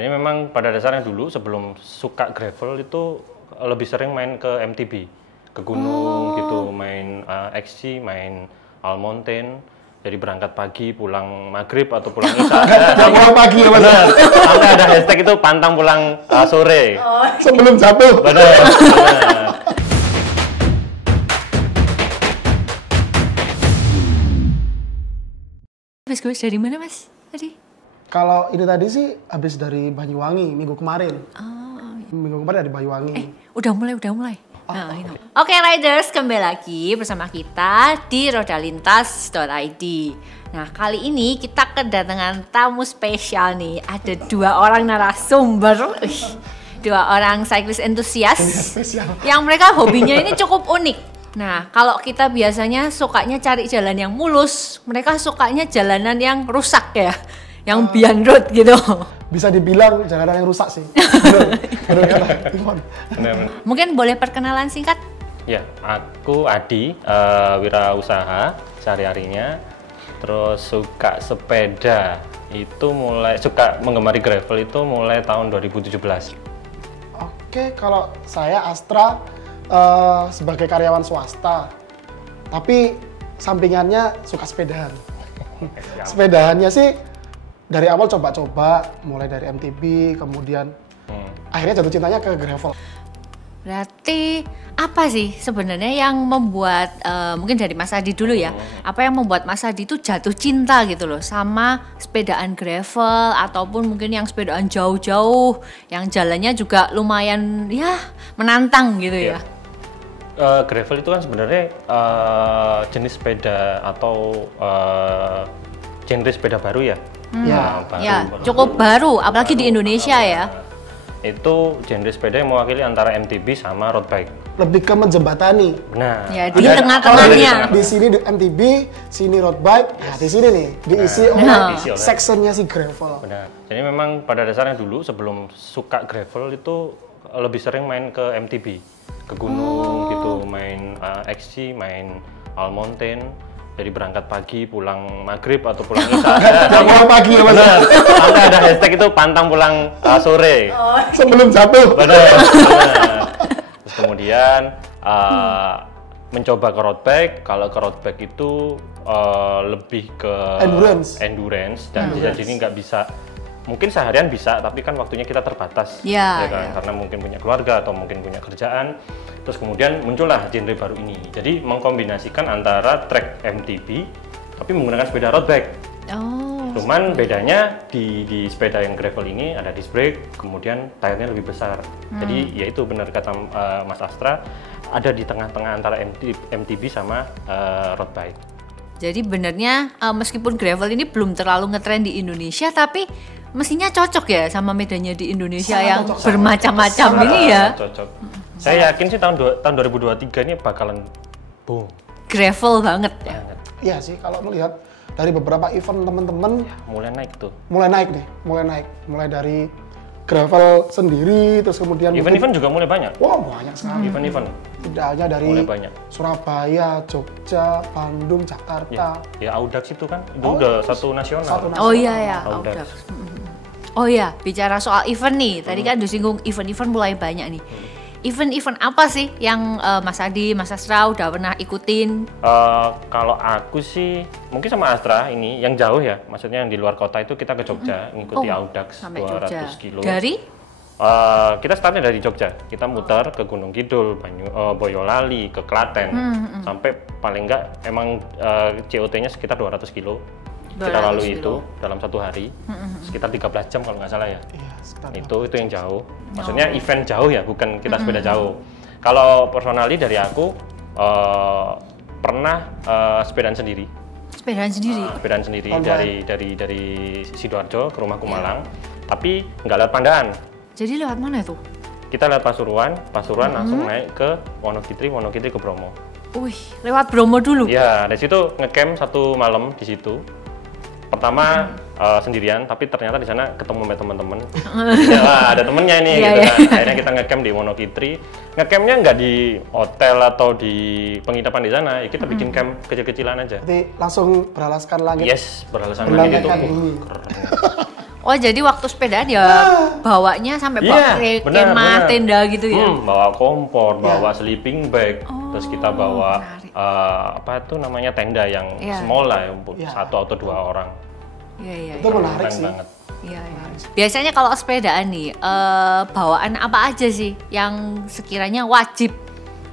Jadi memang pada dasarnya dulu sebelum suka gravel itu lebih sering main ke MTB, ke gunung gitu, main XC, main All Mountain. Jadi berangkat pagi, pulang maghrib atau pulang isya. Pulang pagi ya Mas. Sampai ada hashtag itu pantang pulang sore. Sebelum jatuh. Benar. Habis dari mana Mas tadi? Kalau ini tadi sih habis dari Banyuwangi minggu kemarin. Oh. Minggu kemarin dari Banyuwangi. Udah mulai. Oke Riders, kembali lagi bersama kita di rodalintas.id. Nah, kali ini kita kedatangan tamu spesial nih. Ada 2 orang narasumber. Dua orang cyclist entusias yang mereka hobinya ini cukup unik. Nah, kalau kita biasanya sukanya cari jalan yang mulus, mereka sukanya jalanan yang rusak ya, yang bean road gitu. Bisa dibilang jalanan yang rusak sih. Bener. Mungkin boleh perkenalan singkat? Ya, aku Adi, wirausaha sehari-harinya, terus suka sepeda itu suka menggemari gravel itu mulai tahun 2017. Oke, kalau saya Astra sebagai karyawan swasta, tapi sampingannya suka sepedahan. Sepedahannya sih dari awal coba-coba, mulai dari MTB, kemudian akhirnya jatuh cintanya ke gravel. Berarti apa sih sebenarnya yang membuat, mungkin dari Mas Adi dulu ya, apa yang membuat Mas Adi itu jatuh cinta gitu loh sama sepedaan gravel ataupun mungkin yang sepedaan jauh-jauh, yang jalannya juga lumayan ya menantang gitu ya? Gravel itu kan sebenarnya jenis sepeda atau genre sepeda baru ya. Cukup baru, apalagi di Indonesia ya. Itu genre sepeda yang mewakili antara MTB sama road bike. Lebih ke menjembatani. Nah, ya, di tengah-tengahnya. Di sini di MTB, sini road bike, nah di sini nih diisi oleh sectionnya si gravel. Benar. Jadi memang pada dasarnya dulu sebelum suka gravel itu lebih sering main ke MTB, ke gunung gitu, main XC, main All Mountain. Jadi berangkat pagi, pulang maghrib atau pulang isya. Pulang pagi ya Mas. Sampai ada hashtag itu pantang pulang sore. Sebelum jatuh. Benar. Terus kemudian mencoba ke road bike. Kalau ke road bike itu lebih ke endurance dan jadi nggak bisa. Mungkin seharian bisa, tapi kan waktunya kita terbatas, ya kan? Karena mungkin punya keluarga atau mungkin punya kerjaan. Terus kemudian muncullah genre baru ini. Jadi mengkombinasikan antara track MTB, tapi menggunakan sepeda road bike. Cuman bedanya di sepeda yang gravel ini ada disc brake, kemudian tire-nya lebih besar. Jadi ya itu benar kata Mas Astra, ada di tengah-tengah antara MTB sama road bike. Jadi benernya meskipun gravel ini belum terlalu ngetren di Indonesia, tapi mestinya cocok ya sama medannya di Indonesia yang bermacam-macam ini ya. Cocok. Saya yakin sih tahun 2023 ini bakalan boom. Gravel banget ya. Iya sih, kalau melihat dari beberapa event teman-teman mulai naik tuh. Mulai naik. Mulai dari gravel sendiri, terus kemudian event-event juga mulai banyak. Wah, banyak sekali. Event-event. Tidak hanya dari Surabaya, Jogja, Bandung, Jakarta. Ya Audax itu kan, itu udah satu nasional. Oh iya ya, Audax. Oh iya, bicara soal event nih, tadi kan disinggung event-event mulai banyak nih. Event-event apa sih yang Mas Adi, Mas Astra udah pernah ikutin? Kalau aku sih, mungkin sama Astra ini, yang jauh ya, maksudnya yang di luar kota itu kita ke Jogja, ngikuti Audax 200 kilo. Dari? Kita startnya dari Jogja, kita muter ke Gunung Kidul, Boyolali, ke Klaten, sampai paling enggak emang COT-nya sekitar 200 kilo. Kita lalui itu dalam satu hari, sekitar 13 jam kalau nggak salah ya. Itu yang jauh. Maksudnya event jauh ya, bukan kita sepeda jauh. Kalau personally dari aku pernah sepedaan sendiri. Sepedaan sendiri dari Sidoarjo ke rumahku Malang, tapi nggak lewat Pandaan. Jadi lewat mana itu? Kita lewat Pasuruan langsung naik ke Wonogiri ke Bromo. Wih, lewat Bromo dulu? Ya, dari situ ngecamp 1 malam di situ. Pertama sendirian, tapi ternyata di sana ketemu sama teman-teman. Ya, ada temennya ini, gitu kan. Akhirnya kita ngecamp di Wonogiri. Ngecampnya nggak di hotel atau di penginapan di sana, ya kita bikin camp kecil-kecilan aja. Jadi langsung beralaskan langit. Yes, beralaskan langit itu. Keren. Oh jadi waktu sepedaan ya bawanya sampai pakai kemah, tenda gitu ya? Bawa kompor, bawa sleeping bag, terus kita bawa apa itu namanya tenda yang small lah, satu atau dua orang. Itu menarik sih. Banget. Iya. Biasanya kalau sepedaan nih, bawaan apa aja sih yang sekiranya wajib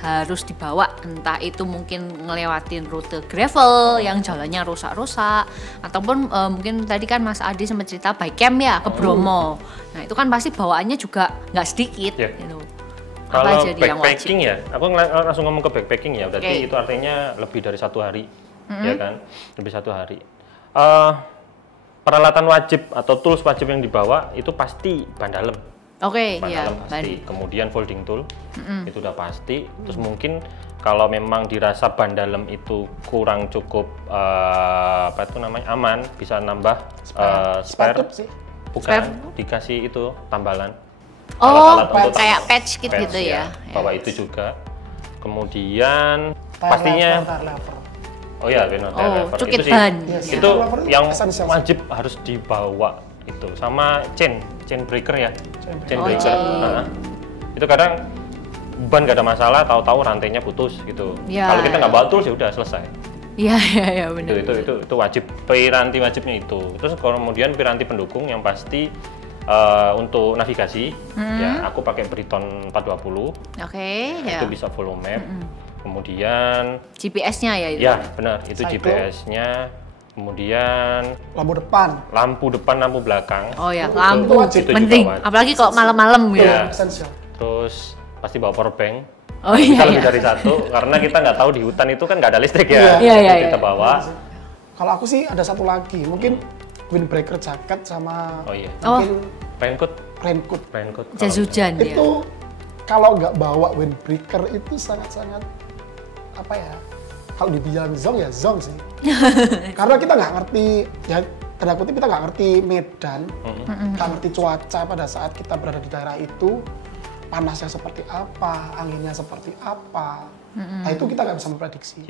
harus dibawa, entah itu mungkin ngelewatin rute gravel yang jalannya rusak-rusak, ataupun mungkin tadi kan Mas Adi sempat cerita bike camp ya ke Bromo. Nah itu kan pasti bawaannya juga nggak sedikit. Gitu. Kalau backpacking ya, aku langsung ngomong ke backpacking ya, berarti itu artinya lebih dari 1 hari, ya kan? Lebih 1 hari. Peralatan wajib atau tools wajib yang dibawa itu pasti ban dalem. Ban dalem pasti. Kemudian folding tool, itu udah pasti. Terus mungkin kalau memang dirasa ban dalem itu kurang cukup apa itu namanya aman, bisa nambah spare. Bukan, dikasih itu tambalan. Alat-alat kayak patch kit gitu ya. Bawa itu juga. Kemudian pastinya cukit ban. Itu yang wajib harus dibawa itu, sama chain breaker ya. Chain breaker. Itu kadang ban gak ada masalah, tahu-tahu rantainya putus gitu. Kalau kita nggak bawa tools ya udah selesai. Iya benar. Itu wajib, piranti wajibnya itu. Terus kemudian piranti pendukung yang pasti untuk navigasi ya aku pakai Briton 420. Itu bisa follow map. Kemudian GPS-nya ya itu. Ya, benar. Itu GPS-nya. Kemudian lampu depan, lampu belakang. Oh ya, lampu penting. Apalagi kalau malam-malam ya. Terus pasti bawa power bank. Bisa lebih dari 1 karena kita nggak tahu di hutan itu kan nggak ada listrik ya. Kita bawa. Kalau aku sih ada satu lagi, mungkin windbreaker jaket sama mungkin raincoat. Jas hujan ya. Itu kalau nggak bawa windbreaker itu sangat-sangat apa ya? Kalau dibilang zong sih. Karena kita nggak ngerti, ya tanda kutip kita nggak ngerti medan, nggak ngerti cuaca pada saat kita berada di daerah itu, panasnya seperti apa, anginnya seperti apa. Nah itu kita nggak bisa memprediksi.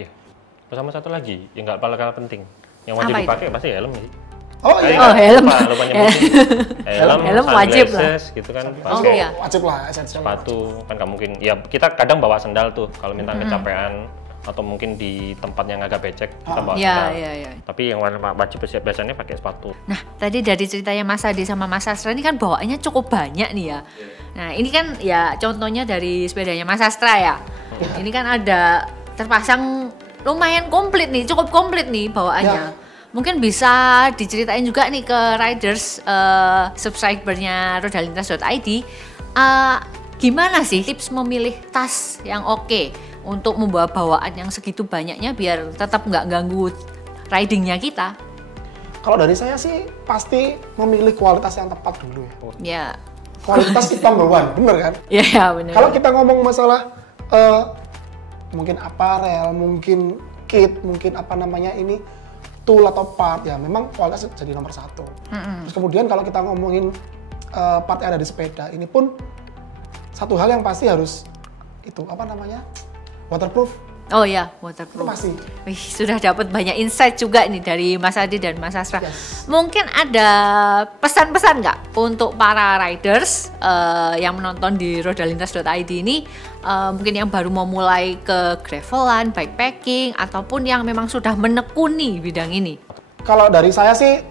Sama satu lagi, yang nggak kalah penting, yang wajib dipakai pasti helm sih. Helm. Helm wajib lah. Gitu kan, wajib lah, esensial. Sepatu kan nggak mungkin. Ya kita kadang bawa sendal tuh kalau minta kecapean atau mungkin di tempat yang agak becek kita bawa sendal. Tapi yang wajib biasanya pakai sepatu. Nah tadi dari ceritanya Mas Adi sama Mas Sastra ini kan bawaannya cukup banyak nih ya. Nah ini kan ya contohnya dari sepedanya Mas Sastra ya. Ini kan ada terpasang lumayan komplit nih, cukup komplit nih bawaannya. Mungkin bisa diceritain juga nih ke riders subscribernya rodalintas.id, gimana sih tips memilih tas yang oke untuk membawa bawaan yang segitu banyaknya biar tetap nggak ganggu ridingnya kita? Kalau dari saya sih pasti memilih kualitas yang tepat dulu ya. Kualitas itu number one, bener kan? Iya bener. Kalau kita ngomong masalah mungkin aparel, mungkin kit, mungkin apa namanya ini tool atau part ya, memang kualitas jadi nomor 1. Terus kemudian kalau kita ngomongin part yang ada di sepeda, ini pun satu hal yang pasti harus itu apa namanya waterproof. Oh ya, waterproof. Pasti. Wih, sudah dapat banyak insight juga nih dari Mas Adi dan Mas Sastra. Mungkin ada pesan-pesan nggak untuk para riders yang menonton di rodalintas.id ini, mungkin yang baru mau mulai ke gravelan, bikepacking, ataupun yang memang sudah menekuni bidang ini? Kalau dari saya sih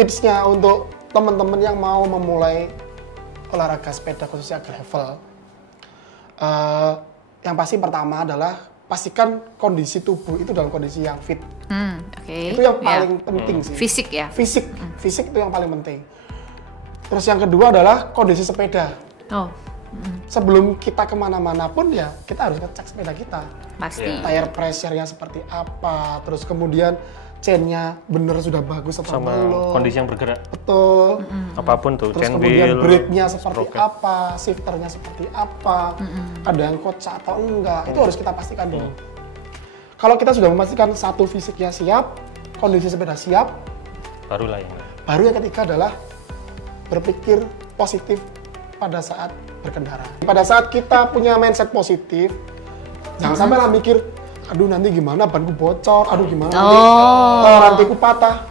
tipsnya untuk teman-teman yang mau memulai olahraga sepeda khususnya gravel, yang pasti pertama adalah pastikan kondisi tubuh itu dalam kondisi yang fit. Itu yang paling penting sih. Fisik ya? Fisik itu yang paling penting. Terus yang kedua adalah kondisi sepeda. Sebelum kita kemana-mana pun ya kita harus ngecek sepeda kita. Pasti. Tire pressure-nya seperti apa, terus kemudian chain-nya bener sudah bagus apa sama belum. Kondisi yang bergerak. Betul. Apapun tuh, terus chain kemudian wheel, brake-nya seperti apa, shifter-nya seperti apa, ada yang kocak atau enggak, itu harus kita pastikan dulu. Kalau kita sudah memastikan satu fisiknya siap, kondisi sepeda siap, baru yang ketiga adalah berpikir positif pada saat berkendara. Pada saat kita punya mindset positif, jangan sampai lah mikir, aduh nanti gimana banku bocor, aduh gimana nanti rantaiku patah.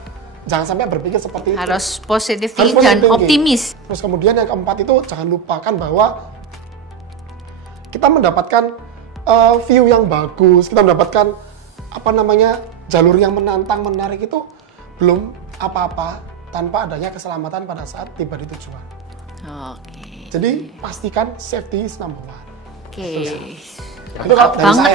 jangan sampai berpikir seperti itu. Harus positif dan optimis. Terus kemudian yang keempat itu jangan lupakan bahwa kita mendapatkan view yang bagus, kita mendapatkan jalur yang menantang, menarik itu belum apa-apa tanpa adanya keselamatan pada saat tiba di tujuan. Oke. Jadi pastikan safety is number one. Oke.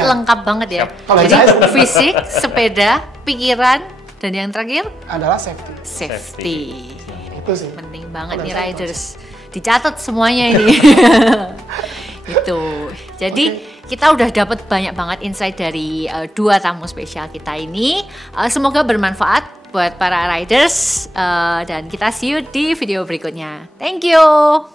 Lengkap banget ya. Jadi fisik, sepeda, pikiran, dan yang terakhir adalah safety. Itu sih. Penting banget nih riders. Dicatat semuanya ini. Itu. Jadi kita udah dapat banyak banget insight dari dua tamu spesial kita ini. Semoga bermanfaat buat para riders dan kita see you di video berikutnya. Thank you.